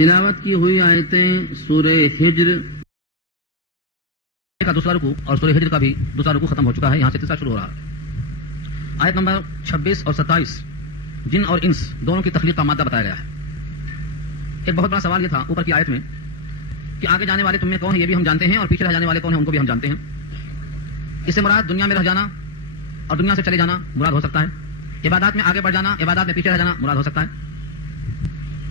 تلاوت کی ہوئی آیتیں سورہ ہجر کا دوسرا رکوع اور سورہ ہجر کا بھی دوسرا رکوع ختم ہو چکا ہے. یہاں سے تیسرا شروع ہو رہا ہے. آیت نمبر 26 اور 27 جن اور انس دونوں کی تخلیق کا مادہ بتایا گیا ہے. ایک بہت بڑا سوال یہ تھا اوپر کی آیت میں کہ آگے جانے والے تم میں کون ہیں یہ بھی ہم جانتے ہیں اور پیچھے رہ جانے والے کون ہیں ان کو بھی ہم جانتے ہیں. اس سے مراد دنیا میں رہ جانا اور دنیا سے چلے جانا مراد ہو سکتا ہے. عبادات میں آگے بڑھ جانا، عبادات میں پیچھے رہ جانا مراد ہو سکتا ہے.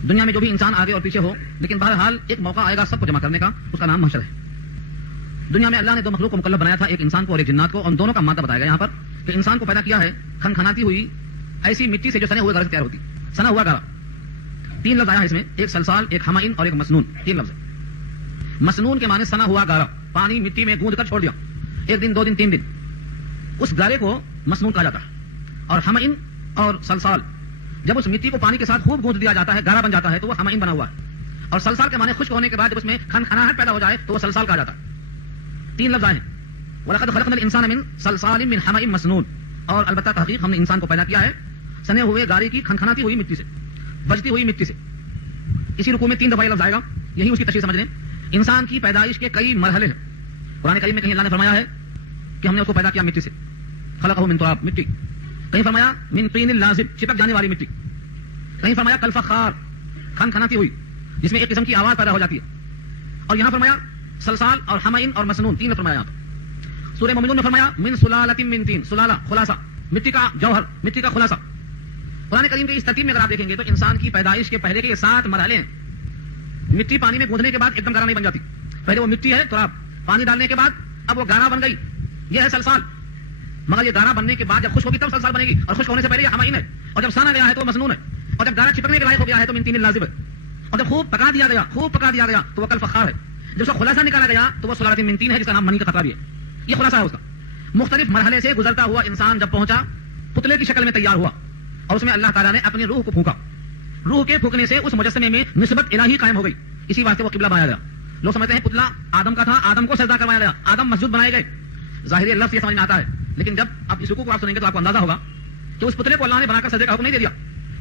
دنیا میں جو بھی انسان آگے اور پیچھے ہو، لیکن بہرحال ایک موقع آئے گا سب کو جمع کرنے کا، اس کا نام محشر ہے. دنیا میں اللہ نے دو مخلوق کو مکلف بنایا تھا، ایک انسان کو اور ایک جنات کو، اور دونوں کا مادہ بتایا گیا یہاں پر کہ انسان کو پیدا کیا ہے کھنکھناتی ہوئی ایسی مٹی سے جو سنے ہوئے گارے سے تیار ہوتی. سنا ہوا گارا، 3 لفظ آیا ہے اس میں، ایک سلسال، ایک ہمائن اور ایک مسنون. 3 لفظ. مسنون کے معنی سنا ہوا گارا، پانی مٹی میں گوندھ کر چھوڑ دیا 1 دن 2 دن 3 دن، اس گارے کو مسنون کہا جاتا ہے. اور ہمائن اور سلسال، جب اس مٹی کو پانی کے ساتھ خوب گوندھ دیا جاتا ہے، گارا بن جاتا ہے، تو وہ ہمائن بنا ہوا ہے. اور سلسال کے معنی خشک ہونے کے بعد جب اس میں کھنکھناہٹ پیدا ہو جائے تو وہ سلسال کہا جاتا ہے. 3 لفظ آئے ہیں. وَلَقَدْ خَلَقْنَا الْإِنسَانَ مِنْ صَلْصَالٍ مِنْ حَمَإٍ مَسْنُونٍ. اور البتہ تحقیق ہم نے انسان کو پیدا کیا ہے سنے ہوئے گارے کی کھنکھناتی ہوئی مٹی سے، بجتی ہوئی مٹی سے. اسی رکوع میں 3 دفعہ یہ لفظ آئے گا، یہی اس کی تشریح سمجھ لیں. انسان کی پیدائش کے کئی مرحلے ہیں. قرآن کریم میں کہیں اللہ نے فرمایا ہے کہ ہم نے اس کو پیدا کیا مٹی سے، خلقہ من تراب، مٹی. کہیں فرمایا من طین لازب، چپک جانے والی مٹی. کہیں فرمایا کالفخار، کھنکھناتی ہوئی جس میں ایک قسم کی آواز پیدا ہو جاتی ہے. اور یہاں فرمایا سلسال اور ہمائن اور مسنون، 3 فرمایا یہاں پر. سورہ مومنون میں فرمایا من سلالۃ من طین، سلالہ خلاصہ، مٹی کا جوہر، مٹی کا خلاصہ. قرآن کریم کی اس ترتیب میں اگر آپ دیکھیں گے تو انسان کی پیدائش کے پہلے کے یہ 7 مرحلے ہیں. مٹی پانی میں گوندھنے کے بعد ایک دم گارا نہیں بن جاتی. پہلے وہ مٹی ہے تراب، پانی ڈالنے کے بعد اب وہ گارا بن گئی، یہ ہے سلسال. مگر یہ گارا بننے کے بعد جب خشک ہوگی تب سلسال بنے گی، اور خشک ہونے سے پہلے یہ ہمائن ہے. اور جب سانا گیا ہے تو مسنون ہے. اور جب گارا چپکنے کے لائق ہو گیا ہے تو من طین لازب ہے. اور جب خوب پکا دیا گیا تو وہ کالفخار ہے. جب اس کا خلاصہ نکالا گیا تو وہ سلالۃ من طین ہے جس کا نام منی کا قطرہ بھی ہے. یہ خلاصہ ہے اس کا. مختلف مرحلے سے گزرتا ہوا انسان جب پہنچا پتلے کی شکل میں تیار ہوا اور اس میں اللہ تعالیٰ نے اپنی روح کو پھونکا. روح کے پھونکنے سے اس مجسمے میں نسبت الہی قائم ہو گئی. اسی واسطے وہ قبلہ بنایا گیا. لوگ سمجھتے ہیں پتلا آدم کا تھا، آدم کو سجدہ کروایا گیا، آدم مسجد بنائے گئے. ظاہری لفظ یہ سمجھ میں آتا ہے، لیکن جب آپ اس رکوع کو آپ سنیں گے تو آپ کو اندازہ ہوگا کہ اس پتلے کو اللہ نے بنا کر سجدے کا حکم نہیں دے دیا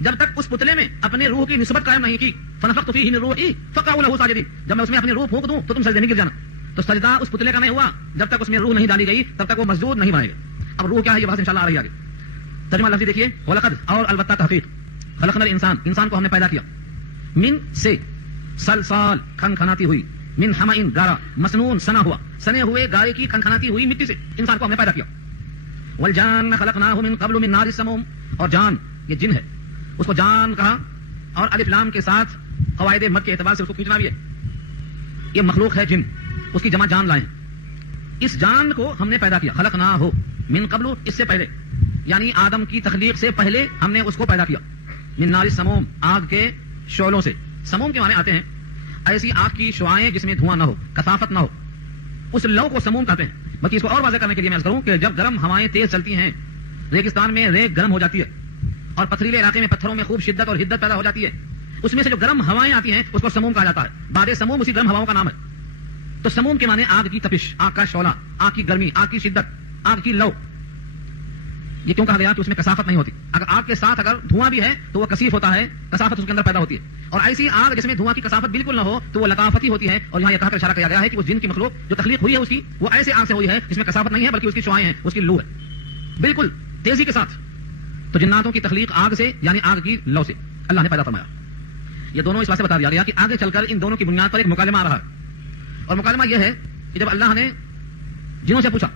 جب تک اس پتلے میں اپنے روح کی نسبت قائم نہیں کی. فنفخت فیہ من روحی فقعوا لہ ساجدین. جب میں اس میں اپنی روح پھونک دوں تو تم سجدے نہیں گر جانا. تو سجدہ اس پتلے کا نہیں ہوا جب تک اس میں روح نہیں ڈالی گئی، تب تک وہ مسجود نہیں بنے گا. اب روح کیا ہے یہ بات انشاءاللہ آ رہی ہے آگے. ترجمہ لفظی دیکھیے، وَلَقَدْ اور البتہ تحقیق، خلقنا الانسان، انسان کو ہم نے پیدا کیا، من سے سلسال کھنکھناتی ہوئی، من ہمائن گارا، مسنون سنا ہوا، سنے ہوئے گارے کی کھنکھناتی ہوئی مٹی سے انسان کو ہم نے پیدا کیا. والجان خلقناہ من قبل من نار السموم. اور جان یہ جن ہے، اس کو جان کہا اور الف لام کے ساتھ قواعد مد کے اعتبار سے اس کو کھینچنا بھی ہے. یہ مخلوق ہے جن، اس کی جمع جان لائیں. اس جان کو ہم نے پیدا کیا، خلقناہ من قبل، اس سے پہلے یعنی آدم کی تخلیق سے پہلے ہم نے اس کو پیدا کیا. من نار السموم، آگ کے شعلوں سے. سموم کے معنی آتے ہیں ایسی آگ کی شعائیں جس میں دھواں نہ ہو، کثافت نہ ہو، اس لو کو سموم کہتے ہیں. بلکہ اس کو اور واضح کرنے کے لیے میں عرض کروں کہ جب گرم ہوائیں تیز چلتی ہیں، ریگستان میں ریگ گرم ہو جاتی ہے اور پتھریلے علاقے میں پتھروں میں خوب شدت اور حدت پیدا ہو جاتی ہے، اس میں سے جو گرم ہوائیں آتی ہیں اس کو سموم کہا جاتا ہے. باد سموم اسی گرم ہواؤں کا نام ہے. تو سموم کے معنی آگ کی تپش، آگ کا شعلہ، آگ کی گرمی، آگ کی شدت، آگ کی لو. یہ کیوں کہا گیا کہ اس میں کثافت نہیں ہوتی. اگر آگ کے ساتھ اگر دھواں بھی ہے تو وہ کثیف ہوتا ہے، کثافت اس کے اندر پیدا ہوتی ہے. اور ایسی آگ جس میں دھواں کی کثافت بالکل نہ ہو تو وہ لطافتی ہوتی ہے. اور یہاں یہ کہا کر اشارہ کیا گیا ہے کہ وہ جن کی مخلوق جو تخلیق ہوئی ہے اس کی، وہ ایسے آگ سے ہوئی ہے جس میں کثافت نہیں ہے بلکہ اس کی شعائیں ہیں، اس کی لو ہے بالکل تیزی کے ساتھ. تو جناتوں کی تخلیق آگ سے یعنی آگ کی لو سے اللہ نے پیدا فرمایا. یہ دونوں اس واسطے بتا دیا گیا کہ آگے چل کر ان دونوں کی بنیاد پر ایک مکالمہ آ رہا ہے. اور مکالمہ یہ ہے کہ جب اللہ نے جنوں سے پوچھا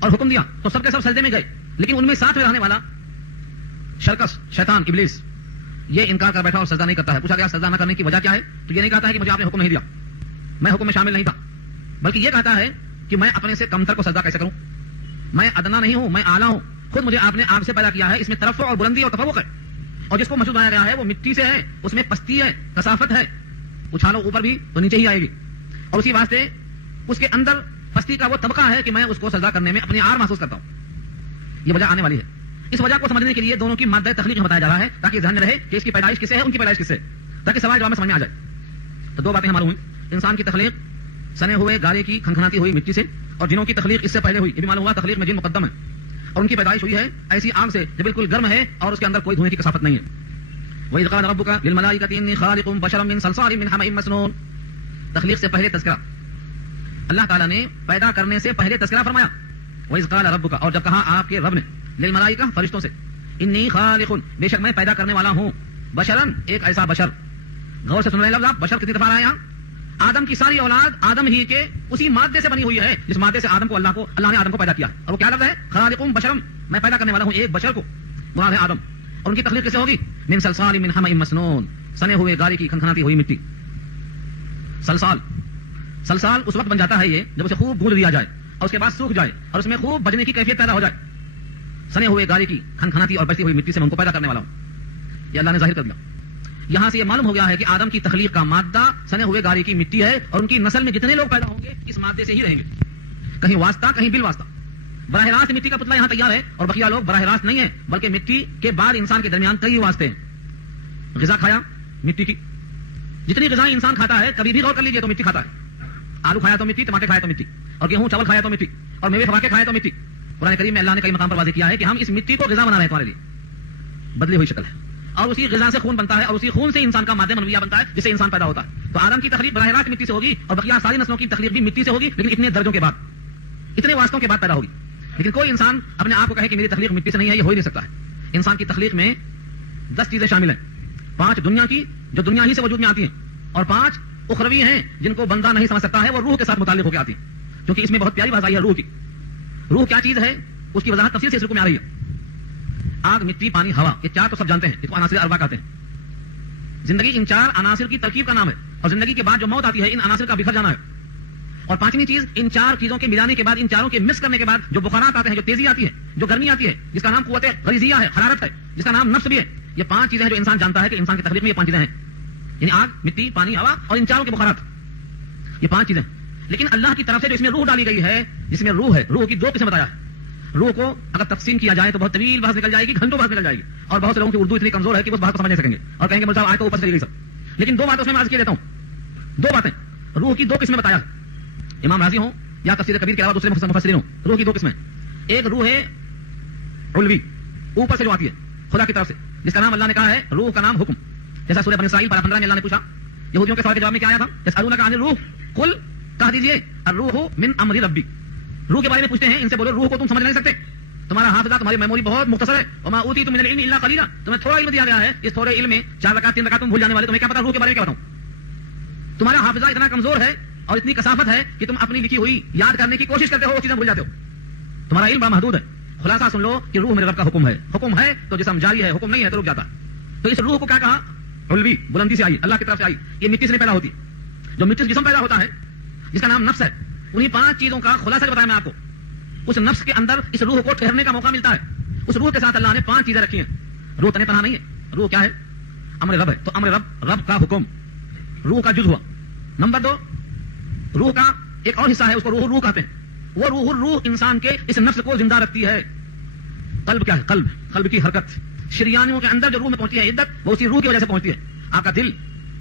اور حکم دیا تو سب کے سب سجدے میں گئے، لیکن ان میں ساتھ میں رہنے والا شرکس، شیطان، ابلیس، یہ انکار کر بیٹھا اور سجدہ نہیں کرتا ہے. پوچھا گیا سجدہ نہ کرنے کی وجہ کیا ہے؟ تو یہ نہیں کہتا ہے کہ مجھے آپ نے حکم نہیں دیا، میں حکم میں شامل نہیں تھا، بلکہ یہ کہتا ہے کہ میں اپنے سے کمتر کو سجدہ کیسے کروں، میں ادنا نہیں ہوں، میں اعلیٰ ہوں. خود مجھے آپ نے آگ سے پیدا کیا ہے، اس میں ترفع اور بلندی اور تفوق ہے. اور جس کو مسجود بنایا گیا ہے وہ مٹی سے ہے، اس میں پستی ہے، کثافت ہے، اچھالو اوپر بھی تو نیچے ہی آئے گی. اور اسی واسطے اس کے اندر پستی کا وہ طبقہ ہے کہ میں اس کو سجدہ کرنے میں اپنی آر محسوس کرتا ہوں. یہ وجہ آنے والی ہے. اس وجہ کو سمجھنے کے لیے دونوں کی مادہ تخلیق میں بتایا جا رہا ہے تاکہ ذہن میں رہے کہ اس کی پیدائش کس سے ہے، ان کی پیدائش کس سے، تاکہ سوال جواب میں سمجھ میں آ جائے. تو 2 باتیں ہمارے ہوئی، انسان کی تخلیق سنے ہوئے گارے کی کھنکھناتی ہوئی مٹی سے، اور جنوں کی تخلیق اس سے پہلے ہوئی. یہ بھی معلوم ہوا تخلیق میں جن مقدم ہے اور ان کی پیدائش ہوئی ہے ایسی آگ سے جو بالکل گرم ہے اور اس کے اندر کوئی دھوئیں کی کثافت نہیں ہے. وَإِذْ قَالَ رَبُّكَ لِلْمَلَائِكَةِ إِنِّي خَالِقٌ بَشَرًا مِّن صَلْصَالٍ مِّنْ حَمَإٍ مَسْنُونٍ. تخلیق سے پہلے تذکرہ، اللہ تعالیٰ نے پیدا کرنے سے پہلے تذکرہ فرمایا. وَإِذْ قَالَ رَبُّكَ، اور جب کہا آپ کے رب نے، للملائکہ فرشتوں سے، انی خالق، بے شک میں پیدا کرنے والا ہوں، بشرن ایک ایسا بشر. غور سے سن رہے ہیں لفظ آپ؟ بشر کتنی دفعہ آیا یہاں؟ آدم کی ساری اولاد آدم ہی کے اسی مادے سے بنی ہوئی ہے جس مادے سے آدم کو اللہ نے آدم کو پیدا کیا. اور وہ کیا لفظ ہے؟ خالق بشرم، میں پیدا کرنے والا ہوں ایک بشر کو، مراد ہے آدم. اور ان کی تخلیق کیسے ہوگی؟ من صلصال من حمأ مسنون، سنے ہوئے گاری کی کھنکھناتی ہوئی مٹی. سلسال اس وقت بن جاتا ہے یہ جب اسے خوب گونج دیا جائے اور اس کے بعد سوکھ جائے اور اس میں خوب بجنے کی کیفیت پیدا ہو جائے. سنے ہوئے گاری کی کھنکھناتی اور بجتی ہوئی مٹی سے میں ان کو پیدا کرنے والا ہوں. یہ اللہ نے ظاہر کر دیا. یہاں سے یہ معلوم ہو گیا ہے کہ آدم کی تخلیق کا مادہ سنے ہوئے گاری کی مٹی ہے اور ان کی نسل میں جتنے لوگ پیدا ہوں گے اس مادے سے ہی رہیں گے، کہیں واسطہ کہیں بل واسطہ. براہ راست مٹی کا پتلا یہاں تیار ہے اور بقیہ لوگ براہ راست نہیں ہے، بلکہ مٹی کے بعد انسان کے درمیان کئی واسطے ہیں. غذا کھایا مٹی کی، جتنی غذائیں انسان کھاتا ہے کبھی بھی غور کر لیجیے تو مٹی کھاتا ہے. آلو کھایا تو مٹی، ٹماٹر کھایا تو مٹی، اور گیہوں چاول کھایا تو مٹی، اور میوے فواکہ کھایا تو مٹی. قرآن کریم میں اللہ نے کئی مقام پر واضح کیا ہے کہ ہم اس مٹی کو غذا بنا رہے ہیں تمہارے لیے. بدلی ہوئی شکل ہے اور اسی غذا سے خون بنتا ہے اور اسی خون سے انسان کا مادہ منویہ بنتا ہے جس سے انسان پیدا ہوتا ہے. تو آدم کی تخلیق براہ راست مٹی سے ہوگی اور بقیہ ساری نسلوں کی تخلیق بھی مٹی سے ہوگی، لیکن اتنے درجوں کے بعد، اتنے واسطوں کے بعد پیدا ہوگی. لیکن کوئی انسان اپنے آپ کو کہے کہ میری تخلیق مٹی سے نہیں ہے، یہ ہو ہی نہیں سکتا ہے. انسان کی تخلیق میں 10 چیزیں شامل ہیں. 5 دنیا کی جو دنیا ہی سے وجود میں آتی ہیں، اور 5 اخروی ہیں جن کو بندہ نہیں سمجھ سکتا ہے، وہ روح کے ساتھ متعلق ہو کے آتی ہیں. کیونکہ اس میں بہت پیاری بات آئی ہے روح کی. روح کیا چیز ہے اس کی وضاحت تفصیل سے اس رکو میں آ رہی ہے. آگ، مٹی، پانی، ہوا، یہ 4 تو سب جانتے ہیں، اس کو عناصر اربع کہتے ہیں. زندگی ان 4 عناصر کی ترکیب کا نام ہے اور زندگی کے بعد جو موت آتی ہے ان عناصر کا بکھر جانا ہے. اور 5ویں چیز، ان 4 چیزوں کے ملانے کے بعد، ان چاروں کے مکس کرنے کے بعد جو بخارات آتے ہیں، جو تیزی آتی ہے، جو گرمی آتی ہے، جس کا نام قوت غریزیہ ہے، حرارت ہے، جس کا نام نفس بھی ہے. یہ 5 چیزیں ہیں جو انسان جانتا ہے کہ انسان کی تخلیق میں یہ 5 چیزیں ہیں، یعنی آگ، مٹی، پانی، ہوا اور ان 4 کے بخارات. یہ 5 چیزیں. لیکن اللہ کی طرف سے جو اس میں روح ڈالی گئی ہے، جس میں روح ہے، روح کی 2 قسم بتایا ہے. روح کو اگر تقسیم کیا جائے تو بہت طویل بحث نکل جائے گی، گھنٹوں بحث نکل جائے گی، اور بہت سے لوگوں کی اردو اتنی کمزور ہے کہ وہ بحث کو سمجھ نہیں سکیں گے اور کہیں گے مجھے آج تو اوپر سے چلی گئی سب. لیکن 2 باتیں اس میں عرض کیے دیتا ہوں. 2 باتیں روح کی 2 قسمیں بتایا. امام راضی ہوں یا تفسیر کبیر کے علاوہ دوسرے مفسرین ہوں، روح کی 2 قسمیں. ایک روح ہے علوی، اوپر سے جو آتی ہے خدا کی طرف سے، جس کا نام اللہ نے کہا ہے روح کا نام حکم. جیسا سورہ بنی اسرائیل پارہ 15 میں اللہ نے پوچھا، یہودیوں کے سوال کے جواب میں کیا آیا تھا؟ یسألونک عن الروح قل، کہہ دیجئے الروح من امر ربی. روح کے بارے میں پوچھتے ہیں، ان سے بولو روح کو تم سمجھ نہیں سکتے، تمہارا حافظہ، تمہاری میموری بہت مختصر ہے. وما اوتیتم من العلم الا قلیلا، تمہیں تھوڑا علم دیا گیا ہے، اس تھوڑے علم میں 4 رکعت 3 رکعت تم بھول جانے والے، تمہیں کیا پتا روح کے بارے میں کیا بتاؤں. تمہارا حافظہ اتنا کمزور ہے اور اتنی کثافت ہے کہ تم اپنی لکھی ہوئی یاد کرنے کی کوشش کرتے ہو، وہ چیزیں بھول جاتے ہو. تمہارا علم بڑا محدود ہے. خلاصہ سن لو کہ روح میرے رب کا حکم ہے. حکم ہے تو جسم جاری ہے، حکم نہیں ہے تو رک جاتا. تو اس روح کو کیا کہا؟ علوی، بلندی سے آئی، اللہ کی طرف سے آئی. یہ مٹی سے نہیں پیدا ہوتی. جو مٹی سے جسم پیدا ہوتا ہے جس کا نام نفس ہے، انہی 5 چیزوں کا خلاصہ بتایا میں آپ کو. اس نفس کے اندر اس روح کو ٹھہرنے کا موقع ملتا ہے. اس روح کے ساتھ اللہ نے 5 چیزیں رکھی ہیں. روح تنہا تنہا نہیں ہے، روح کیا ہے؟ امر رب ہے. تو امر رب، رب کا حکم، روح کا جز ہوا. نمبر 2، روح کا ایک اور حصہ ہے، اس کو روح کہتے ہیں. وہ روح انسان کے اس نفس کو زندہ رکھتی ہے. قلب کیا ہے؟ قلب کی حرکت، شریانوں کے اندر جو روح میں پہنچتی ہے عدت، وہ اسی روح کی وجہ سے پہنچتی ہے. آپ کا دل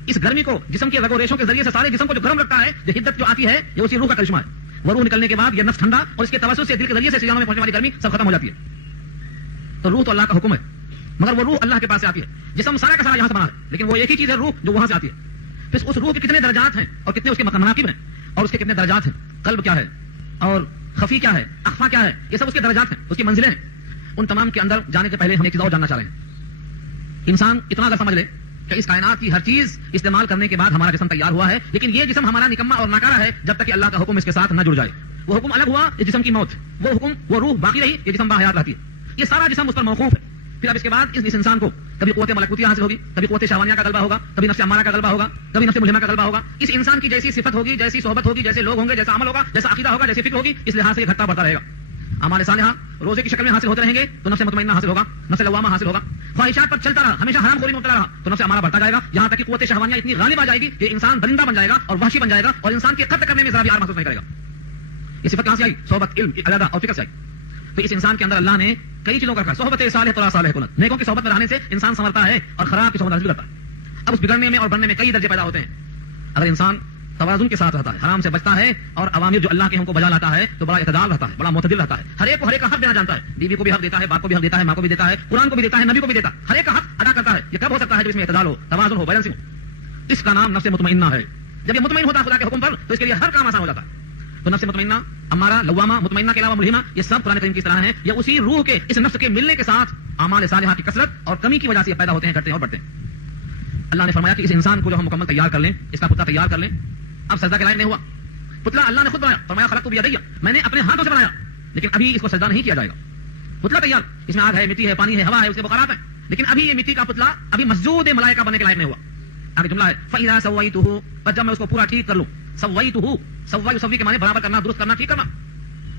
اس گرمی کو جسم کے رگ و ریشوں کے ذریعے سے سارے جسم کو جو گرم رکھتا ہے، جو حدت جو آتی ہے، یہ اسی روح کا کرشمہ ہے. وہ روح نکلنے کے بعد یہ نفس ٹھنڈا اور اس کے توسط سے دل کے ذریعے سے شریانوں میں پہنچنے والی گرمی سب ختم ہو جاتی ہے. تو روح تو اللہ کا حکم ہے، مگر وہ روح اللہ کے پاس سے آتی ہے. جسم سارا کا سارا یہاں سے بنا ہے، لیکن وہ ایک ہی چیز ہے روح جو وہاں سے آتی ہے. پھر اس روح کے کتنے درجات ہیں اور کتنے اس کے مناقب ہیں اور اس کے کتنے درجات ہیں. قلب کیا ہے اور خفی کیا ہے، اخفا کیا ہے، یہ سب اس کے درجات ہیں، اس کی منزلیں ہیں. ان تمام کے اندر جانے سے پہلے ہم ایک چیز اور جاننا چاہ رہے ہیں. انسان اتنا اگر سمجھ لے کہ اس کائنات کی ہر چیز استعمال کرنے کے بعد ہمارا جسم تیار ہوا ہے، لیکن یہ جسم ہمارا نکما اور ناکارہ ہے جب تک کہ اللہ کا حکم اس کے ساتھ نہ جڑ جائے. وہ حکم الگ ہوا، یہ جسم کی موت. وہ حکم، وہ روح باقی رہی، یہ جسم باحیات رہتی ہے. یہ سارا جسم اس پر موقوف ہے. پھر اب اس کے بعد اس انسان کو کبھی قوت ملکوتیہ حاصل ہوگی، کبھی قوت شہوانیہ کا غلبہ ہوگا، کبھی نفس امارہ کا غلبہ ہوگا، کبھی نفس ملہمہ کا غلبہ ہوگا. اس انسان کی جیسی صفت ہوگی، جیسی صحبت ہوگی، جیسے لوگ ہوں گے، جیسا عمل ہوگا، جیسا عقیدہ ہوگا، جیسی فکر ہوگی، اس لحاظ سے یہ گھٹتا بڑھتا رہے گا. اعمال صالحہ روزے کی شکل میں حاصل ہوتے رہیں گے تو نفس مطمئنہ حاصل ہوگا، نفس لوامہ حاصل ہوگا. خواہشات پر چلتا رہا، ہمیشہ حرام خوری میں مبتلا رہا تو نفس امارہ بڑھتا جائے گا، یہاں تک کہ قوت شہوانیہ اتنی غالب آ جائے گی کہ انسان درندہ بن جائے گا اور وحشی بن جائے گا اور انسان کے قتل کرنے میں ذرا بھی آر محسوس نہیں کرے گا. یہ صفت کہاں سے آئی؟ صحبت، علم، عقیدہ اور فکر سے آئی. تو اس انسان کے اندر اللہ نے کئی چیزوں کا رکھا. صحبت صالح تو صالح کنت، نیکوں کی صحبت میں رہنے سے انسان سنورتا ہے اور خراب کی صحبت میں بگڑتا ہے. اب اس بگڑنے میں اور بننے میں کئی درجے پیدا ہوتے ہیں. اگر انسان توازن کے ساتھ رہتا ہے، حرام سے بچتا ہے، اور عوامر جو اللہ کے ہم کو بجا لاتا ہے تو بڑا اعتدال رہتا ہے، بڑا معتدل رہتا ہے، ہر ایک کو ہر ایک کا حق دینا جانتا ہے، بیوی کو بھی حق دیتا ہے، باپ کو بھی حق دیتا ہے، ماں کو بھی دیتا ہے، قرآن کو بھی دیتا ہے، نبی کو بھی دیتا ہے، ہر ایک کا حق ادا کرتا ہے۔ یہ کب ہو سکتا ہے؟ جب اس میں اعتدال ہو، توازن ہو، بیلنسنگ ہو۔ اس کا نام نفس مطمئنہ ہے۔ جب یہ مطمئن ہوتا ہے خدا کے حکم پر تو اس کے لیے ہر کام آسان ہو جاتا ہے۔ تو نفس مطمئنہ، امارہ، لوامہ، مطمئنہ کے علاوہ ملہمہ، یہ سب قرآن کریم کی طرح ہیں۔ یہ اسی روح کے اس نفس کے ملنے کے ساتھ اعمال صالحہ کی کثرت اور کمی کی وجہ سے یہ پیدا ہوتے ہیں، گھٹتے ہیں اور بڑھتے ہیں۔ اللہ نے فرمایا کہ اس انسان کو جو ہم مکمل تیار کر لیں، اس کا پتلا تیار کر لیں۔ اب سجدہ کے لائق نہیں ہوا، پتلا اللہ نے خود بنایا، فرمایا خلقت بیدی، میں نے اپنے ہاتھوں سے بنایا، لیکن ابھی اس کو سجدہ نہیں کیا جائے گا۔ پتلا تیار، اس میں آگ ہے، مٹی ہے، پانی ہے، ہوا ہے، اس کے بخارات ہیں، لیکن ابھی یہ مٹی کا پتلا ابھی مسجود ملائکہ بننے کے لائق نہیں ہوا۔ آگے جملہ ہے فَإِذَا سَوَّيْتُهُ، بس جب میں اس کو پورا ٹھیک کر لوں، سویتہ، سوی کے معنی برابر کرنا، درست کرنا، ٹھیک کرنا،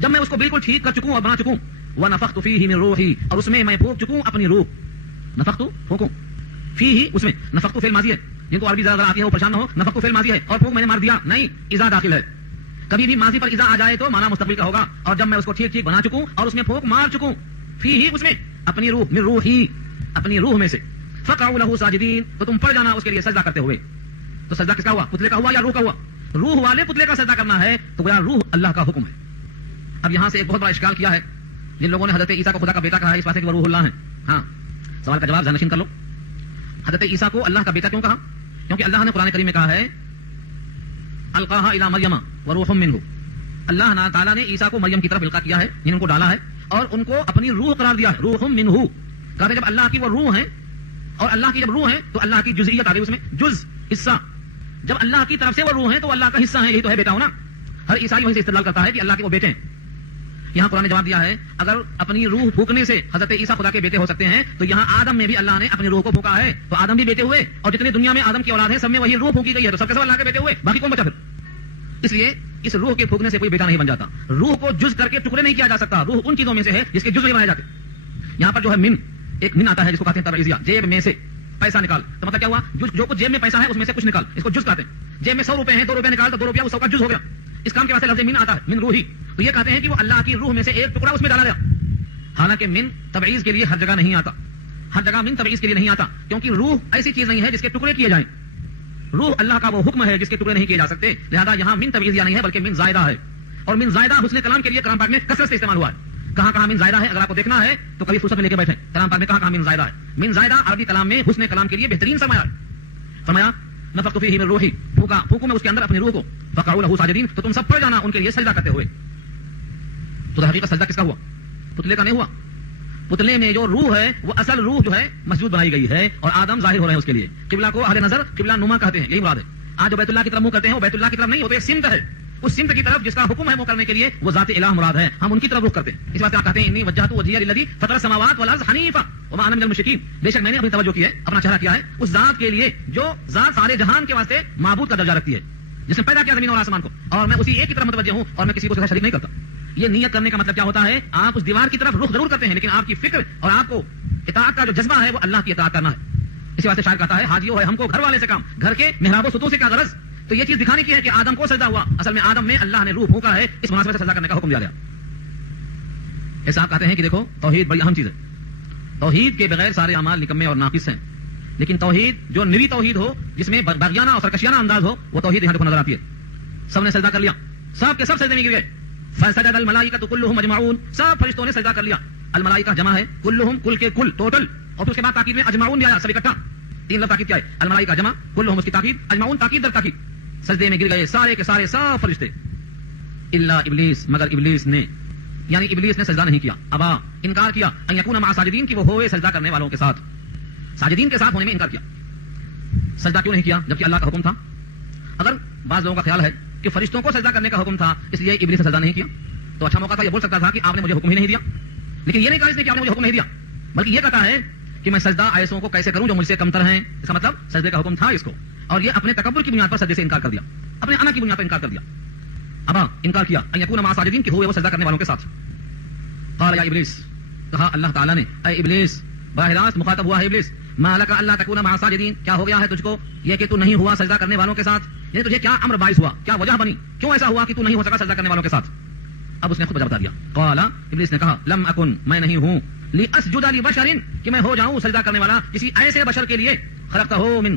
جب میں اس کو بالکل ٹھیک کر چکوں اور بنا چکوں، وَنَفَخْتُ فِيهِ مِن رُوحِي، اور اس میں میں پھونک چکوں اپنی روح، نفخت پھونکوں، فیہ اس میں، نفخت فعل ماضی ہے، جن کو عربی ذرا آتی ہے وہ پریشان نہ ہو، نفخت فعل ماضی ہے اور پھونک میں نے مار دیا نہیں، اذا داخل ہے، کبھی بھی ماضی پر اذا آ جائے تو معنی مستقبل کا ہوگا، اور جب میں اس کو ٹھیک ٹھیک بنا چکوں اور اس میں پھونک مار چکوں، فیہ اس میں، اپنی روح، من روحی، اپنی روح میں سے، فقعوا لہ ساجدین، تو تم پڑ جانا اس کے لیے سجدہ کرتے ہوئے۔ تو سجدہ کس کا ہوا؟ پتلے کا ہوا یا روح کا ہوا؟ روح والے پتلے کا سجدہ کرنا ہے، تو گویا روح اللہ کا حکم ہے۔ اب یہاں سے ایک بہت بڑا اشکال کیا ہے، جن لوگوں نے حضرت عیسیٰ کو خدا کا بیٹا کہا ہے اس واسطے کہ وہ روح اللہ ہیں۔ ہاں، سوال کا جواب ذہنشین کر لو، حضرت عیسیٰ کو اللہ کا بیٹا کیوں کہا؟ کیونکہ اللہ نے قرآن کریم میں کہا ہے القاہا الی مریم وروح منہ، اللہ تعالیٰ نے عیسیٰ کو مریم کی طرف القا کیا ہے، جن کو ڈالا ہے اور ان کو اپنی روح قرار دیا ہے، روح منہ، کہتے جب اللہ کی وہ روح ہیں، اور اللہ کی جب روح ہے تو اللہ کی جزئیت آ گئی، اس میں جز، حصہ، جب اللہ کی طرف سے وہ روح ہیں تو اللہ کا حصہ ہے، یہی تو ہے بیٹا ہونا۔ ہر عیسائی وہیں سے استدلال کرتا ہے کہ اللہ کے وہ بیٹے ہیں۔ یہاں قرآن نے جواب دیا ہے اگر اپنی روح پھونکنے سے حضرت عیسیٰ خدا کے بیٹے ہو سکتے ہیں تو یہاں آدم میں بھی اللہ نے اپنی روح کو پھونکا ہے، تو آدم بھی بیٹے ہوئے، اور جتنے دنیا میں آدم کی اولاد ہے سب میں وہی روح پھونکی گئی ہے، تو سب کے سب اللہ کے بیٹے ہوئے، باقی کون بچا پھر؟ اس لیے اس روح کے پھونکنے سے کوئی بیٹا نہیں بن جاتا، روح کو جز کر کے ٹکڑے نہیں کیا جا سکتا، روح ان چیزوں میں سے ہے جس کے جز نہیں بنائے جاتے۔ یہاں پر جو ہے من، ایک من آتا ہے جس کو کہتے ہیں تبعیضیہ، جیب میں سے پیسہ نکال، تو مطلب کیا ہوا؟ جو کچھ جیب میں پیسہ ہے اس میں سے کچھ نکال، اس کو جز کہتے ہیں۔ جیب میں 100 روپے ہیں، 2 روپے نکال تو 2 روپیہ اس کا جز ہو گیا، اس کام کے واسطے لفظ من آتا ہے، من روحی، تو یہ کہتے ہیں کہ وہ اللہ کی روح میں سے ایک ٹکڑا اس میں ڈالا گیا۔ حالانکہ من تبعیض کے لیے ہر جگہ نہیں آتا، ہر جگہ من تبعیض کے لیے نہیں آتا، کیونکہ روح ایسی چیز نہیں ہے جس کے ٹکڑے کیے جائیں، روح اللہ کا وہ حکم ہے جس کے ٹکڑے نہیں کیے جا سکتے، لہذا یہاں من تبعیضیہ نہیں ہے بلکہ من زائدہ ہے، اور من زائدہ حسن کلام کے لیے کلام پاک میں کثرت سے استعمال ہوا ہے۔ کہاں کہاں من زائدہ ہے اگر آپ کو دیکھنا ہے تو کبھی فرصت میں لے کے بیٹھیں، کلام پاک میں کہاں کہاں من زائدہ ہے۔ من زائدہ عربی کلام میں حسن کلام کے لیے بہترین سرمایہ ہے۔ فرمایا نفخت فیہ من روحی، پھونکوں میں اس کے اندر اپنی روح کو، فقعوا لہ ساجدین، تو تم سب پڑ جانا ان کے لیے سجدہ کرتے ہوئے۔ تو حقیقت سجدہ کس کا ہوا؟ پتلے کا نہیں ہوا۔ پتلے میں جو روح ہے وہ اصل روح جو ہے مسجود بنائی گئی ہے، اور آدم ظاہر ہو رہے ہیں اس کے لیے۔ قبلہ کو اہل نظر قبلہ نما کہتے ہیں، یہی مراد ہے۔ آج جو بیت اللہ کی طرف منہ کرتے ہیں وہ بیت اللہ کی طرف نہیں، وہ تو ایک سمت ہے، اس سمت کی طرف جس کا حکم ہے وہ کرنے کے لیے وہ ذات الہ مراد ہے، ہم ان کی طرف رخ کرتے ہیں۔ اس واسطے آپ کہتے ہیں انی وجہت وجہی للذی فطر السماوات والارض حنیفا وما انا من المشرکین، بے شک میں نے اپنی توجہ کی ہے، اپنا چہرہ کیا ہے اس ذات کے لیے جو ذات سارے جہان کے واسطے معبود کا درجہ رکھتی ہے، جس نے پیدا کیا زمین اور آسمان کو، اور میں اسی ایک کی طرف متوجہ ہوں اور میں کسی کو شریک نہیں کرتا۔ یہ نیت کرنے کا مطلب کیا ہوتا ہے؟ آپ اس دیوار کی طرف رخ ضرور کرتے ہیں لیکن آپ کی فکر اور آپ کو اطاعت کا جو جذبہ ہے وہ اللہ کی اطاعت کرنا ہے۔ اسی واسطے شاعر کہتا ہے حاجیو ہے ہم کو گھر والے سے کام، گھر کے محراب و ستون سے کیا غرض؟ تو یہ چیز دکھانے کی ہے کہ آدم کو سجدہ ہوا، اصل میں آدم میں اللہ نے روح پھونکا ہے، اس مناسبت سے سجدہ کرنے کا حکم دیا گیا۔ ایسا آپ کہتے ہیں کہ دیکھو توحید بڑی اہم چیز ہے، توحید کے بغیر سارے اعمال نکمے اور ناقص ہیں، لیکن توحید جو نری توحید ہو جس میں باغیانہ اور سرکشیانہ انداز ہو وہ توحید یہاں کو نظر آتی ہے۔ سب نے سجدہ کر لیا، سب کے سب سجدے میں گر گئے، فسجد الملائکۃ کلھم اجمعون، سب فرشتوں نے سجدہ کر لیا۔ الملائکہ جمع ہے، کلھم کل کے کل ٹوٹل، اور اس کے بعد تاکید میں اجمعون بھی آیا، سب اکٹھا، 3 لفظ تاکید کیا ہے، الملائکہ جمع، کلھم اس کی تاکید، اجمعون تاکید در تاکید، سجدے میں گر گئے سارے کے سارے سب فرشتے، الا ابلیس، مگر ابلیس نے، یعنی ابلیس نے سجدہ نہیں کیا، ابا انکار کیا، ان یکون مع ساجدین کی وہ ہوئے سجدہ کرنے والوں کے ساتھ، ساجدین کے ساتھ ہونے میں انکار کیا۔ سجدہ کیوں نہیں کیا جبکہ اللہ کا حکم تھا؟ اگر بعض لوگوں کا خیال ہے کہ فرشتوں کو سجدہ کرنے کا حکم تھا اس لیے ابلیس نے سجدہ نہیں کیا، تو اچھا موقع تھا، یہ بول سکتا تھا کہ آپ نے مجھے حکم ہی نہیں دیا، لیکن یہ نہیں کہا اس نے کہ آپ نے مجھے حکم نہیں دیا، بلکہ یہ کہتا ہے کہ میں سجدہ ایسوں کو کیسے کروں جو مجھ سے کمتر ہیں، اس کا مطلب سجدے کا حکم تھا اس کو، اور یہ اپنے تکبر کی بنیاد پر سجدے سے انکار کر دیا، اپنے انا کی بنیاد پر انکار کر دیا، ابا انکار کیا، ان یکون مع ساجدین کہ ہوئے وہ سجدہ کرنے والوں کے ساتھ۔ قال یا ابلیس، کہا اللہ تعالیٰ نے اے ابلیس، براہ راست مخاطب ہوا ہے ابلیس، ما لک الا تکون مع ساجدین، کیا ہو گیا ہے تجھ کو یہ کہ تو نہیں ہوا سجدہ کرنے والوں کے ساتھ، یعنی تجھے کیا امر باعث ہوا، کیا وجہ بنی، کیوں ایسا ہوا کہ تو نہیں ہو سکا سجدہ کرنے والوں کے ساتھ؟ اب اس نے خود بتا دیا، قال ابلیس نے کہا لم اکن، میں نہیں ہوں، لاسجد لبشر، کہ میں ہو جاؤں سجدہ کرنے والا کسی ایسے بشر کے لیے، خلقتہ من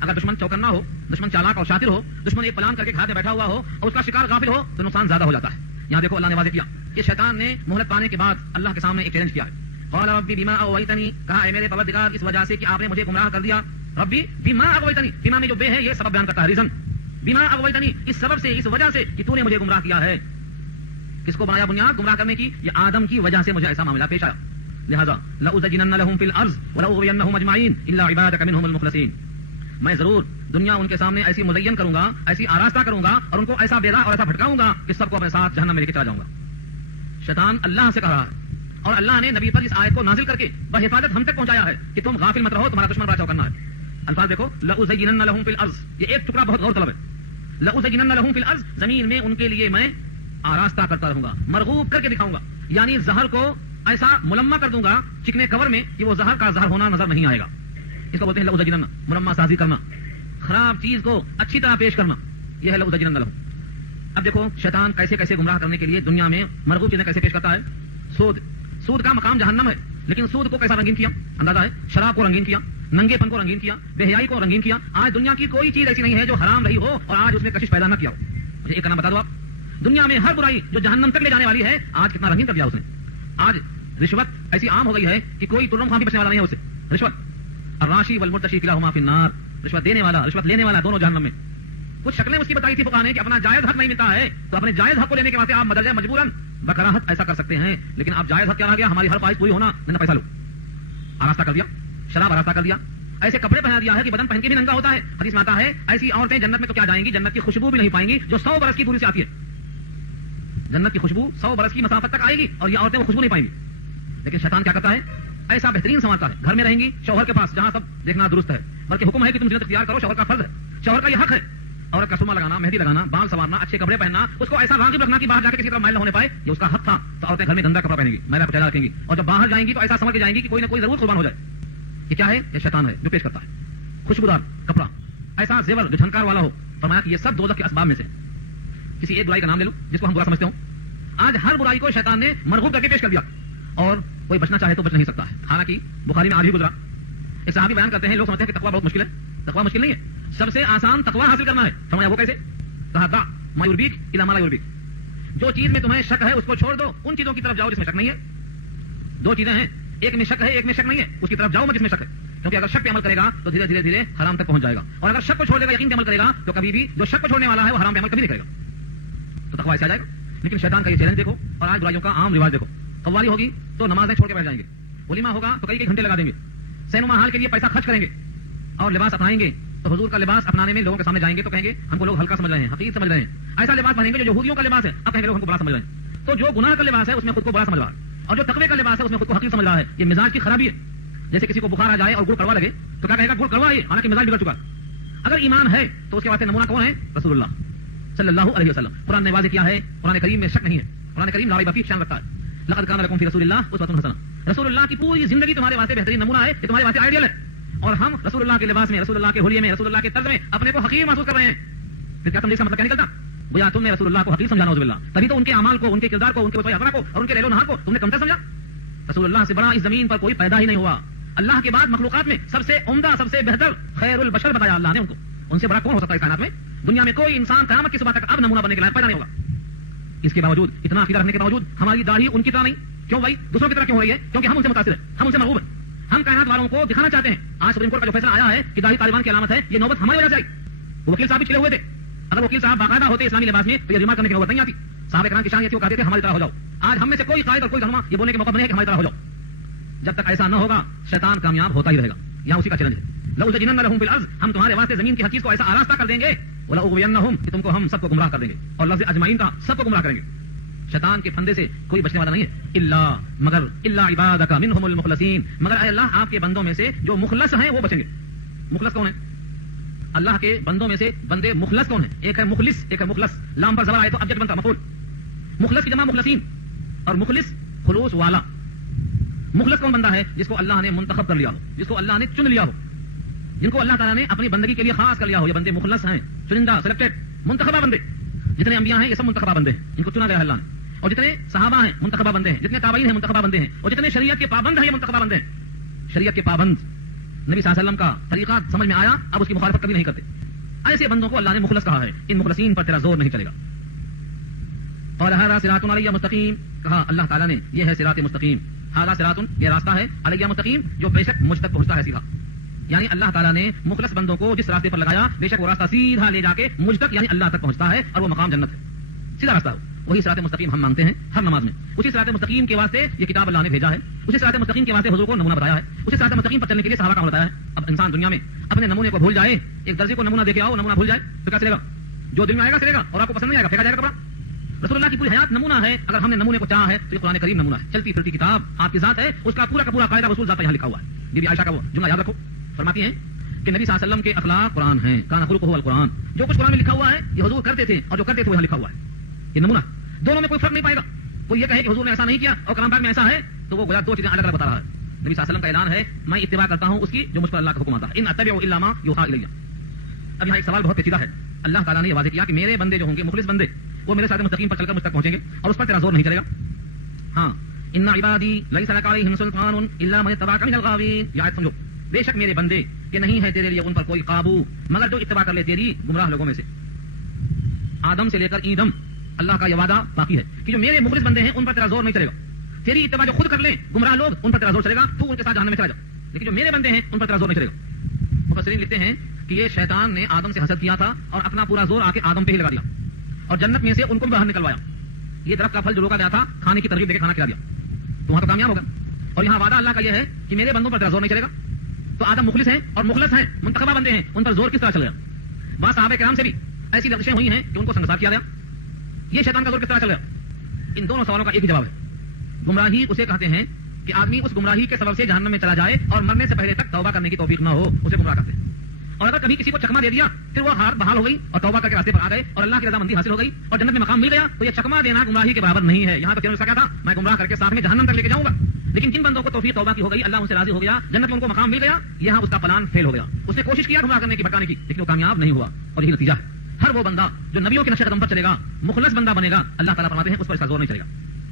اگر دشمن چوکنا ہو، دشمن چالاک اور شاطر ہو، دشمن ایک پلان کر کے گھاٹ میں بیٹھا ہوا ہو اور اس کا شکار غافل ہو تو نقصان زیادہ ہو جاتا ہے. یہاں دیکھو اللہ نے واضح کیا کہ شیطان نے مہلت پانے کے بعد اللہ کے سامنے ایک چیلنج کیا ہے. قال ربی بما اغویتنی، کہا اے میرے پروردگار اس وجہ سے کہ آپ نے مجھے گمراہ کر دیا. ربی بما اغویتنی، بما میں جو بے ہے یہ سبب بیان کرتا ہے، ریزن. بما اغویتنی اس سبب سے، اس وجہ سے کہ تو نے مجھے گمراہ کیا ہے. کس کو بنایا بنیاد گمراہ کرنے کی؟ یہ آدم کی وجہ سے مجھے ایسا معاملہ پیش آیا. لہذا لأزینن لهم فی الارض ولأغوینہم اجمعین الا عبادک منہم المخلصین. میں ضرور دنیا ان کے سامنے ایسی مزین کروں گا، ایسی آراستہ کروں گا اور ان کو ایسا بیدار اور ایسا بھٹکاؤں گا کہ سب کو اپنے ساتھ جہنم میں لے کے چلا جاؤں گا. شیطان اللہ سے کہا رہا ہے اور اللہ نے نبی پر اس آیت کو نازل کر کے بحفاظت ہم تک پہنچایا ہے کہ تم غافل مت رہو، تمہارا دشمن بڑا چوکنا ہے. الفاظ دیکھو، لأزینن لهم فی الارض، یہ ایک ٹکڑا بہت غور طلب ہے. لأزینن لهم فی الارض، زمین میں ان کے لیے میں آراستہ کرتا رہوں گا، مرغوب کر کے دکھاؤں گا. یعنی زہر کو ایسا ملمہ کر دوں گا چکنے کور میں کہ وہ زہر کا زہر ہونا نظر نہیں آئے گا. اس کو بولتے ہیں لأزینن، ملمہ سازی کرنا، خراب چیز کو اچھی طرح پیش کرنا، یہ ہے لأزینن لهم. اب دیکھو شیطان کیسے کیسے گمراہ کرنے کے لیے دنیا میں مرغوب چیزیں کیسے پیش کرتا ہے. سود کا مقام جہنم ہے، لیکن سود کو کیسا رنگین کیا اندازہ ہے. شراب کو رنگین کیا، ننگے پن کو رنگین کیا، بے حیائی کو رنگین کیا. آج دنیا کی کوئی چیز ایسی نہیں ہے جو حرام رہی ہو اور آج اس میں کشش پیدا نہ کیا ہو. مجھے ایک نام بتا دو آپ، دنیا میں ہر برائی جو جہنم تک لے جانے والی ہے آج کتنا رنگین کر دیا اس نے. آج رشوت ایسی عام ہو گئی ہے کہ کوئی ترم خواہ بھی بچنے والا نہیں ہے اس سے. رشوت، الراشی والمرتشی کلاہما فی النار، رشوت دینے والا رشوت لینے والا دونوں جہنم میں. کچھ شکلیں اس کی بتائی تھی فقہاء نے کہ اپنا جائز حق نہیں ملتا ہے تو اپنے جائز حق کو لینے کے واسطے آپ بدل مجبوراً بکراہت ایسا کر سکتے ہیں. لیکن آپ جائز حق کیا رہ گیا؟ ہماری ہر خواہش پوری ہونا، میں نے پیسہ لو. آراستہ کر دیا، شراب آراستہ کر دیا، ایسے کپڑے پہنا دیا ہے کہ بدن پہن کے بھی ننگا ہوتا ہے. حدیث میں آتا ہے ایسی عورتیں جنت میں تو کیا جائیں گی، جنت کی خوشبو بھی نہیں پائیں گی جو 100 برس کی دوری سے آتی ہے. جنت کی خوشبو 100 برس کی مسافت تک آئے گی اور یہ عورتیں وہ خوشبو نہیں پائیں گی. لیکن شیطان کیا کرتا ہے؟ ایسا بہترین سنوارتا ہے. گھر میں رہیں گی شوہر کے پاس جہاں سب دیکھنا درست ہے، بلکہ حکم ہے کہ تم زینت اختیار کرو، شوہر کا فرض ہے، شوہر کا یہ حق ہے. عورت کا سرما لگانا، مہندی لگانا، بال سنوارنا، اچھے کپڑے پہننا، اس کو ایسا راغب رکھنا کہ باہر جا کے کسی طرح مائل نہ ہونے پائے، یہ اس کا حق تھا. تو عورتیں گھر میں گندا کپڑا پہنیں گی، میلا کچیلا رکھیں گی اور جب باہر جائیں گی تو ایسا سمجھ کے جائیں گی کہ کوئی نہ کوئی ضرور قربان ہو جائے. یہ کیا ہے؟ یہ شیطان ہے جو پیش کرتا ہے. خوشبودار کپڑا، ایسا زیور جو جھنکار والا ہو. فرمایا کہ یہ سب دوزخ کے اسباب میں سے. کسی ایک برائی کا نام لے لو جس کو ہم برا سمجھتے ہوں. آج ہر برائی کو شیطان نے مرغوب کر کے پیش کر دیا اور کوئی بچنا چاہے تو بچ نہیں سکتا ہے. حالانکہ بخاری میں آج ہی گزرا ایک صحابی بیان کرتے ہیں، لوگ سمجھتے ہیں کہ تقویٰ بہت مشکل ہے. تقویٰ مشکل نہیں ہے، سب سے آسان تقویٰ حاصل کرنا ہے. فرمایا وہ کیسے؟ کہا دع ما یربیک الی ما لا یربیک، جو چیز میں تمہیں شک ہے اس کو چھوڑ دو، ان چیزوں کی طرف جاؤ جس میں شک نہیں ہے. دو چیزیں ہیں، ایک میں شک ہے ایک میں شک نہیں ہے، اس کی طرف جاؤ مت جس میں شک ہے. کیونکہ اگر شک پہ عمل کرے گا تو دھیرے دھیرے دھیرے حرام تک پہنچ جائے گا، اور اگر شک کو چھوڑ دے گا یقین پہ عمل کرے گا تو کبھی بھی جو شک کو چھوڑنے والا ہے وہ حرام پہ عمل کبھی نہیں کرے گا. تو تقویٰ ایسے آ جائے گا. لیکن شیطان کا یہ چیلنج دیکھو اور آج برائیوں کا عام رواج دیکھو. قوالی ہوگی تو نمازیں چھوڑ کے بیٹھ جائیں گے، ولیمہ ہوگا تو کئی گھنٹے لگا دیں گے، سینما ہال کے لیے پیسہ خرچ کریں گے، اور لباس اپنائیں گے تو حضور کا لباس اپنانے میں لوگوں کے سامنے جائیں گے تو کہیں گے ہم کو لوگ ہلکا سمجھ رہے ہیں، حقیر سمجھ رہے ہیں. ایسا لباس پہنیں گے جو یہودیوں کا لباس ہے، اب کہیں گے لوگ ہم کو بڑا سمجھ رہے ہیں. تو جو گناہ کا لباس ہے اس میں خود کو بڑا سمجھ رہا ہے، اور جو تقوی کا لباس ہے اس میں خود کو حقیر سمجھ رہا ہے. یہ مزاج کی خرابی ہے. جیسے کسی کو بخار آ جائے اور گڑ کڑوا لگے تو کیا کہے گا؟ گڑ کڑوا ہے، حالانکہ مزاج بگڑ چکا. اگر ایمان ہے تو اس کے واسطے نمونہ کون ہے؟ رسول اللہ صلی اللہ علیہ وسلم. قرآن نے واضح کیا ہے، قرآن کریم میں شک نہیں ہے. قرآن کریم لا ریب فیہ شان رکھتا ہے. لقد کان لکم فی رسول اللہ اسوۃ حسنہ. رسول اللہ کی پوری زندگی تمہارے واسطے بہترین نمونہ ہے، یہ تمہارے واسطے آئیڈیل ہے. اور ہم رسول اللہ کے لباس میں، رسول اللہ کے حلیے میں، رسول اللہ کے طرز میں اپنے کو حقیر محسوس کر رہے ہیں. پھر کیا تم اس کا مطلب کیا نکلتا؟ گویا تم نے رسول اللہ کو حقیر سمجھا، نعوذ باللہ. تبھی تو ان کے اعمال کو، ان کے کردار کو، ان کے وفا کو اور ان کے لیل و نہار کو تم نے کمتر سمجھا. رسول اللہ سے بڑا اس زمین پر کوئی پیدا ہی نہیں ہوا. اللہ کے بعد مخلوقات میں سب سے عمدہ، سب سے بہتر، خیر البشر بتایا اللہ نے ان کو. ان سے بڑا کون ہو سکتا ہے کائنات میں؟ دنیا میں کوئی انسان قیامت کی صبح تک اب نمونہ بننے کے لائق پیدا نہیں ہوگا. اس کے باوجود، اتنا عقیدہ رکھنے کے باوجود ہماری داڑھی ان کی طرح نہیں. کیوں بھائی؟ دوسروں کی طرح کیوں ہو رہی ہے؟ کیونکہ ہم ان سے متاثر ہیں، ہم ان سے مرغوب ہیں. ہم کائنات والوں کو دکھانا چاہتے ہیں. آج سپریم کورٹ کا جو فیصلہ آیا ہے کہ داڑھی طالبان کی علامت ہے، یہ نوبت ہماری وجہ سے آئی. وہ وکیل صاحب بھی چلے ہوئے تھے. اگر وکیل صاحب باقاعدہ ہوتے اسلامی لباس میں تو یہ ریمارک کرنے کی نوبت نہیں آتی. صحابہ کرام کی شان یہ تھی، وہ کہتے تھے ہماری طرح ہو جاؤ. آج ہم میں سے کوئی قائد اور کوئی رہنما یہ بولنے کے موقع بنے کہ ہماری طرح ہو جاؤ. جب تک ایسا نہ ہوگا شیطان کامیاب ہوتا ہی رہے گا. یہاں اسی کا چیلنج ہے. لأزینن لهم فی الارض، ہم تمہارے واسطے زمین کی ہر چیز کو ایسا آراستہ کر دیں گے. ولأغوینہم، کہ تم کو ہم سب کو گمراہ کر دیں گے. اور لفظ اجمعین کا سب کو گمراہ کریں گے. شیطان کے پھندے سے کوئی بچنے والا نہیں ہے. الا عبادک منہم المخلصین، مگر اے اللہ آپ کے بندوں میں سے جو مخلص ہیں وہ بچیں گے. مخلص کون ہے؟ اللہ کے بندوں میں سے بندے مخلص کون ہیں؟ ایک ہے مخلص، ایک ہے مخلص. لام پر زبر آئے تو ابجیکٹ بنتا مفعول. مخلص کی جمع مخلصین، اور مخلص خلوص والا. مخلص کون بندہ ہے؟ جس کو اللہ نے منتخب کر لیا ہو، جس کو اللہ نے چن لیا ہو، جن کو اللہ تعالیٰ نے اپنی بندگی کے لیے خاص کر لیا ہو. یہ بندے مخلص ہیں، چنندہ، سلیکٹڈ، منتخبہ بندے. جتنے انبیاء ہیں یہ سب منتخبہ بندے ہیں، ان کو چنا گیا اللہ نے. اور جتنے صحابہ ہیں منتخبہ بندے ہیں، جتنے تابعین ہیں منتخبہ بندے ہیں، اور جتنے شریعت کے پابند ہیں یہ منتخبہ بندے ہیں. شریعت کے پابند نبی صلی اللہ علیہ وسلم کا طریقہ سمجھ میں آیا، اب اس کی مخالفت کبھی نہیں کرتے. ایسے بندوں کو اللہ نے مخلص کہا ہے، ان مخلصین پر تیرا زور نہیں چلے گا. اور ہذا صراط علیہ مستقیم، کہا اللہ تعالیٰ نے یہ ہے صراط مستقیم. ہذا صراط، یہ راستہ ہے، علیہ مستقیم، جو بے شک مجھ تک پہنچتا ہے سیدھا. یعنی اللہ تعالیٰ نے مخلص بندوں کو جس راستے پر لگایا، بے شک وہ راستہ سیدھا لے جا کے مجھ تک یعنی اللہ تک پہنچتا ہے، اور وہ مقام جنت ہے. سیدھا راستہ وہی صراط مستقیم ہم مانگتے ہیں ہر نماز میں. اسی صراط مستقیم کے واسطے یہ کتاب اللہ نے بھیجا ہے، اسی صراط مستقیم کے واسطے حضور کو نمونہ بتایا ہے، اسی صراط مستقیم پر چلنے کے لیے صحابہ کا بتایا ہے. اب انسان دنیا میں اپنے نمونے کو بھول جائے، ایک درجے کو نمونہ دے کے آؤ، نمونہ بھول جائے تو کیا چلے گا؟ جو دل میں آئے گا چلے گا، اور آپ کو پسند نہیں آئے گا پھینکا جائے گا کپڑا. رسول اللہ کی پوری حیات نمونہ ہے. اگر ہم نے نمونے کو چاہا ہے تو یہ قرآن کریم نمونہ ہے. چلتی پھرتی کتاب آپ کی ذات ہے، اس کا پورا کا پورا قاعدہ رسول ذات یہاں لکھا ہوا ہے. بی بی عائشہ کا وہ جملہ یاد رکھو، فرماتی ہیں کہ نبی صلی اللہ علیہ وسلم کے اخلاق قرآن ہیں، کان خلقہ القرآن. جو کچھ قرآن میں لکھا ہوا ہے یہ حضور کرتے تھے، اور جو کرتے تھے وہ یہاں لکھا ہوا ہے. یہ نمونہ دونوں میں کوئی فرق نہیں پائے گا. کوئی یہ کہے کہ حضور نے ایسا نہیں کیا اور کلام پاک میں ایسا ہے تو وہ گویا دو چیزیں الگ الگ بتا رہا ہے. نبی صلی اللہ علیہ وسلم کا اعلان ہے میں اتباع کرتا ہوں اس کی جو مجھ پر اللہ کا حکم آتا ہے، ان اتبع الا ما یوحى الی. اب یہاں ایک سوال بہت پیچیدہ ہے. اللہ تعالیٰ نے یہ واضح کیا کہ میرے بندے جو ہوں گے مخلص بندے وہ میرے صراط مستقیم پر چل کر مجھ تک پہنچیں گے اور اس پر تیرا زور نہیں چلے گا. ہاں ان عبادی لیس لک علیہم سلطان الا من اتبعک من الغاوین. یہ آیت سمجھو، بے شک میرے بندے کہ نہیں ہے تیرے لیے ان پر کوئی قابو مگر جو اتباع کر لے تیری گمراہ لوگوں میں سے. آدم سے لے کر ایدم اللہ کا یہ وعدہ باقی ہے کہ جو میرے مخلص بندے ہیں ان پر تیرا زور نہیں چلے گا. تیری اتباع جو خود کر لیں گمراہ لوگ ان پر تیرا زور چلے گا، تو ان کے ساتھ جہنم میں چلا جا. لیکن جو میرے بندے ہیں ان پر تیرا زور نہیں چلے گا. مفسرین لکھتے ہیں کہ یہ شیطان نے آدم سے حسد کیا تھا اور اپنا پورا زور آ کے آدم پہ ہی لگا دیا اور جنت میں سے ان کو باہر نکلوایا. یہ درخت کا پھل جو روکا گیا تھا کھانے کی ترغیب دے کے کھانا کھلا دیا تو وہاں تو کامیاب ہوگا. اور یہاں وعدہ اللہ کا یہ ہے کہ میرے بندوں پر تیرا زور نہیں چلے گا. تو آدم مخلص ہیں اور مخلص ہیں، منتخبہ بندے ہیں، ان پر زور کس طرح چل گیا؟ وہاں صحابہ کرام سے بھی ایسی لفظیں ہوئی ہیں کہ ان کو سنگسار کیا گیا. یہ شیطان کا زور کس طرح چل گیا؟ ان دونوں سوالوں کا ایک ہی جواب ہے. گمراہی اسے کہتے ہیں کہ آدمی اس گمراہی کے سبب سے جہنم میں چلا جائے اور مرنے سے پہلے تک توبہ کرنے کی توفیق نہ ہو، اسے گمراہ کہتے ہیں. اور اگر کبھی کسی کو چکما دے دیا پھر وہ ہار بحال ہو گئی اور توبہ کر کے راستے پر آ گئے اور اللہ کی رضامندی حاصل ہو گئی اور جنت میں مقام مل گیا تو یہ چکما دینا گمراہی کے برابر نہیں ہے. یہاں تک کیا تھا میں گمراہ کر کے ساتھ میں جہنم تک لے کے جاؤں گا. لیکن جن بندوں کو توفیق توبہ کی ہو گئی، اللہ ان سے راضی ہو گیا، جنت میں ان کو مقام مل گیا، یہاں اس کا پلان فیل ہو گیا. اس نے کوشش کیا گمراہ کرنے کی، بھٹکانے کی، لیکن وہ کامیاب نہیں ہوا. اور یہی نتیجہ ہے. ہر وہ بندہ جو نبیوں کے نقش قدم پر چلے گا، مخلص بندہ بنے گا، اللہ تعالیٰ فرماتے ہیں اس پر اس کا زور نہیں چلے گا.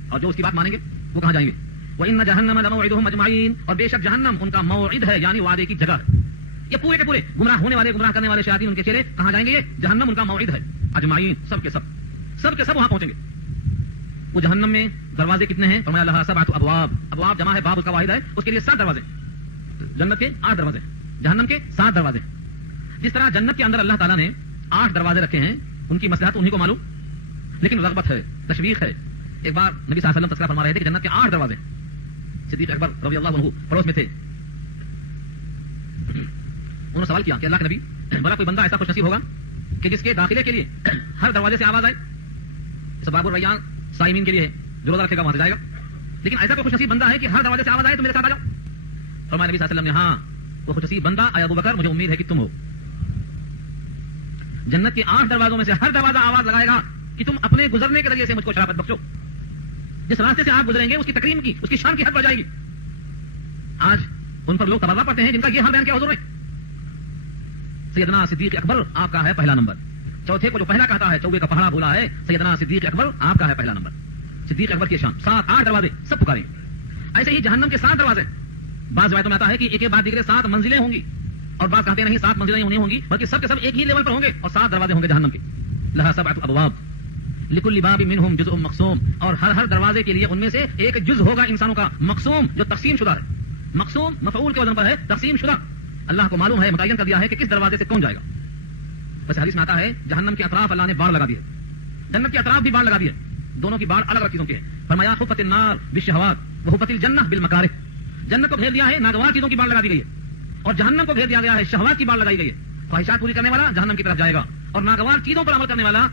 اور جو اس کی بات مانیں گے وہ کہاں جائیں گے؟ وَإِنَّ جَهَنَّمَ لَمَوْعِدُهُمْ أَجْمَعِينَ. اور بے شک جہنم ان کا موعد ہے یعنی وعدے کی جگہ ہے. یہ پورے کے پورے گمراہ ہونے والے، گمراہ کرنے والے شیاطین ان کے چہرے کہاں جائیں گے؟ یہ جہنم ان کا موعد ہے. اجمعین، سب کے سب وہاں پہنچیں گے. وہ جہنم میں دروازے کتنے ہیں؟ فرمایا لہا سبعۃ ابواب. ابواب جمع ہے، باب اس کا واحد ہے، اس کے لیے 7 دروازے. جنت کے 8 دروازے، جہنم کے 7 دروازے. جس طرح جنت کے اندر اللہ تعالیٰ نے 8 دروازے رکھے ہیں، ان کی مصلحت انہیں کو معلوم، لیکن رغبت ہے، تشویق ہے. ایک بار نبی صلی اللہ علیہ وسلم تذکرہ فرما رہے تھے کہ جنت کے 8 دروازے. صدیق اکبر رضی اللہ عنہ پڑوس میں تھے. انہوں نے سوال کیا کہ اللہ کے نبی، بھلا کوئی بندہ ایسا خوش نصیب ہوگا کہ جس کے داخلے کے لیے ہر دروازے سے آواز آئے؟ اس باب الریان صائمین کے لیے ہے، جو روزہ رکھے گا وہاں سے جائے گا. لیکن ایسا کوئی خوش نصیب بندہ ہے کہ ہر دروازے سے آواز آئے تو میرے ساتھ آ جاؤ؟ فرمایا نبی صلی اللہ علیہ وسلم نے ہاں وہ خوش نصیب بندہ اے ابو بکر مجھے امید ہے کہ تم ہو. جنت کے 8 دروازوں میں سے ہر دروازہ آواز لگائے گا کہ تم اپنے گزرنے کے ذریعے سے مجھ کو شرافت بخشو. جس راستے سے آپ گزریں گے اس کی تکریم کی، اس کی شان کی حد بڑھ جائے گی. آج ان پر لوگ تبرہ پڑتے ہیں جن کا یہ حال بیان کیا حضور نے. سیدنا صدیق اکبر آپ کا ہے پہلا نمبر. چوتھے کو جو پہلا کہتا ہے چوبے کا پہاڑا بولا ہے سیدنا صدیق اکبر آپ کا ہے پہلا نمبر. صدیق اکبر کی شان 7-8 دروازے سب پکاریں. ایسے ہی جہنم کے 7 دروازے. بعض روایتوں میں آتا ہے کہ ایک کے بعد دیگرے 7 منزلیں ہوں گی، اور بعض کہتے ہیں نہیں 7 منزلیں نہیں ہوں گی بلکہ سب کے سب ایک ہی لیول پر ہوں گے اور 7 دروازے ہوں گے جہنم کے. لہا سبعۃ ابواب لکل باب منہم جزء مقسوم. اور ہر دروازے کے لیے ان میں سے ایک جز ہوگا انسانوں کا مقسوم، جو تقسیم شدہ ہے. مقسوم مفعول کے وزن پر ہے، تقسیم شدہ. اللہ کو معلوم ہے، متعین کر دیا ہے کہ کس دروازے سے کون جائے گا. بس حدیث میں آتا ہے جہنم کے اطراف اللہ نے باڑ لگا دی ہے، جنت کے اطراف بھی باڑ لگا دی ہے. دونوں کی باڑ الگ الگ چیزوں کی ہے. فرمایا حفت النار بالشہوات وحفت الجنہ بالمکارہ. جنت کو گھیر دیا ہے، ناگوار چیزوں کی باڑ لگا دی گئی ہے، اور جہنم کو گھیر دیا گیا ہے، شہوات کی باڑ لگائی گئی ہے. خواہشات پوری کرنے والا جہنم کی طرف جائے گا اور ناگوار چیزوں پر عمل کرنے والا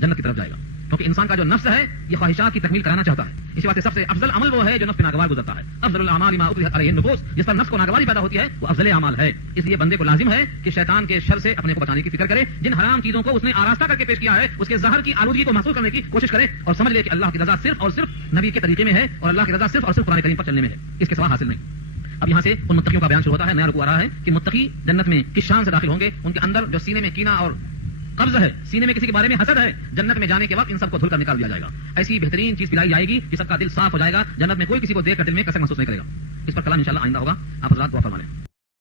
جنت کی طرف جائے گا. کیونکہ انسان کا جو نفس ہے یہ خواہشات کی تکمیل کرانا چاہتا ہے. اسی واسطے سب سے افضل عمل وہ ہے جو نفس پہ ناگوار گزرتا ہے. افضل الاعمال ما اکرهت علیہ النفوس. جس پر نفس کو ناگواری پیدا ہوتی ہے وہ افضل اعمال ہے. اس لیے بندے کو لازم ہے کہ شیطان کے شر سے اپنے کو بچانے کی فکر کرے. جن حرام چیزوں کو اس نے آراستہ کر کے پیش کیا ہے اس کے زہر کی آلودگی کو محسوس کرنے کی کوشش کرے اور سمجھ لے کہ اللہ کی رضا صرف اور صرف نبی کے طریقے میں ہے اور اللہ کی رضا صرف اور صرف قرآن کریم پر چلنے میں ہے، اس کے سوا حاصل نہیں. اب یہاں سے ان متقیوں کا بیان شروع ہوتا ہے. نیا رکوع آ رہا ہے کہ متقی جنت میں کس شان سے داخل ہوں گے. ان کے اندر جو سینے میں کینہ اور قبض ہے، سینے میں کسی کے بارے میں حسد ہے، جنت میں جانے کے وقت ان سب کو دھل کر نکال دیا جائے گا. ایسی بہترین چیز پلائی جائے گی کہ سب کا دل صاف ہو جائے گا. جنت میں کوئی کسی کو دیکھ کر دل میں کسک محسوس نہیں کرے گا. اس پر کلام انشاءاللہ آئندہ ہوگا. آپ حضرات دعا فرما لیں.